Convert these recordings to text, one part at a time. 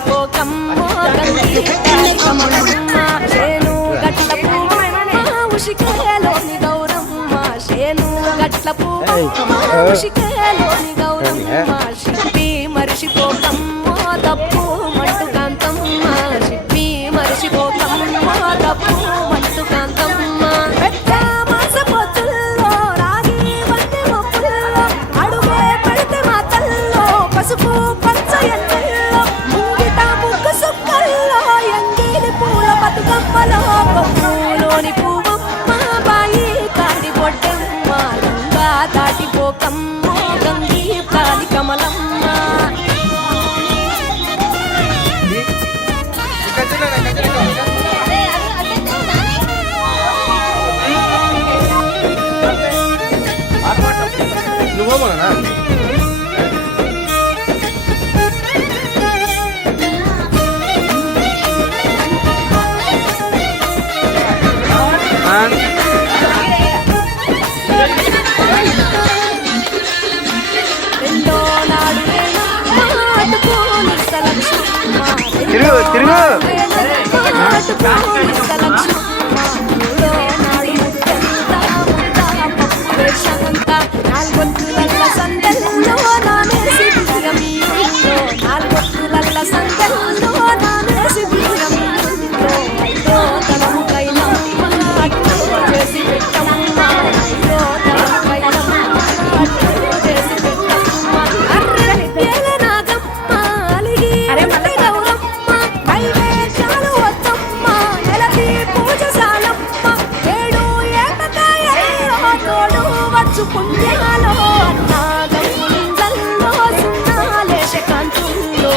దాటిపోకమ్మ చేను గట్ల పువ్వమ్మ ఉషికేలోని గౌరమ్మ చేను గట్ల పువ్వమ్మ ఉషికేలోని గౌరమ్మ శిల్పి మరిచిపోకమ్మ తప్పు మట్టు కాంతమ్మ శిల్పి మరిచిపోకమ్మ తప్పు మట్టు కాంతమ్మ పెద్ద మాస పొత్తుల్లో రాగి వంటి మొప్పుల్లో అడుగే పెడితే మా తల్లో పసుపు పచ్చ ఎన్నెల్లో ముంగిట ముగ్గు సుక్కల్లో ఎంగిలి పూల బతుకమ్మలో కొమ్ములోని పువ్వమ్మ బాయి కాడి బొడ్డమ్మ గంగా దాటిపోకమ్మ గంగి కాలి కమలమ్మ రెండో నాడు మాటుకోని సలక్షమ్మ తిరుగు మాటుకోని సలక్షమ్మ మూడో నాడు ముద్దంతా పప్పు వేషమంతా నాలుగొత్తులల్ల సందల్లో నానేసి బియ్యమియ్యంలో నాలుగొత్తులల్ల సందల్లో నానేసి బియ్యమియ్యంలో ఐదో తలము కైలమ్మ అట్టు చేసి పెట్టమ్మ ఐదో తలము కైలమ్మ అట్టు చేసి పెట్టమ్మ అర్రె పేల నాగమ్మ అలిగి గౌరమ్మ నైవేద్యాలు వద్దమ్మ నెలకి పూజ సాలమ్మ ఏడు ఏటకాయల్లో తోడు వచ్చు పుణ్యాలో అన్నాగంజల్లో సున్నాలేశ కాంతుల్లో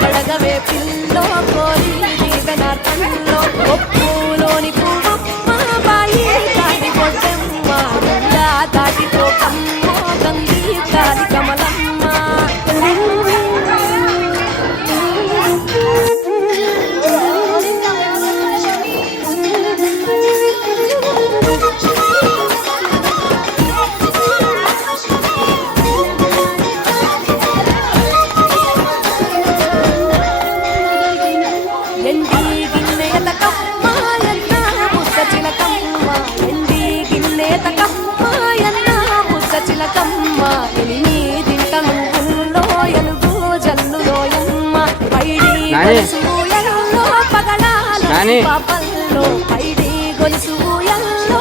కడగవే పిల్లో కోరి దీవెనార్థంలో ఒప్పులోని పువ్వమ్మ బాయి కాడి బొడ్డమ్మ గంగా దాటిపోకమ్మ గంగి కాలి కమలమ్మ ఎండి గిన్నెతకమ్మ ఎన్న ముద్ద చిలకమ్మ ఎండి గిన్నెతకమ్మ ఎన్న ముద్ద చిలకమ్మ ఎనిమిదింట నువ్వుల్లో ఎలుగు జల్లులోయమ్మ పైడి గొలుసు ఎల్లో పగడాల పాపల్లో పైడి గొలుసు ఎల్లో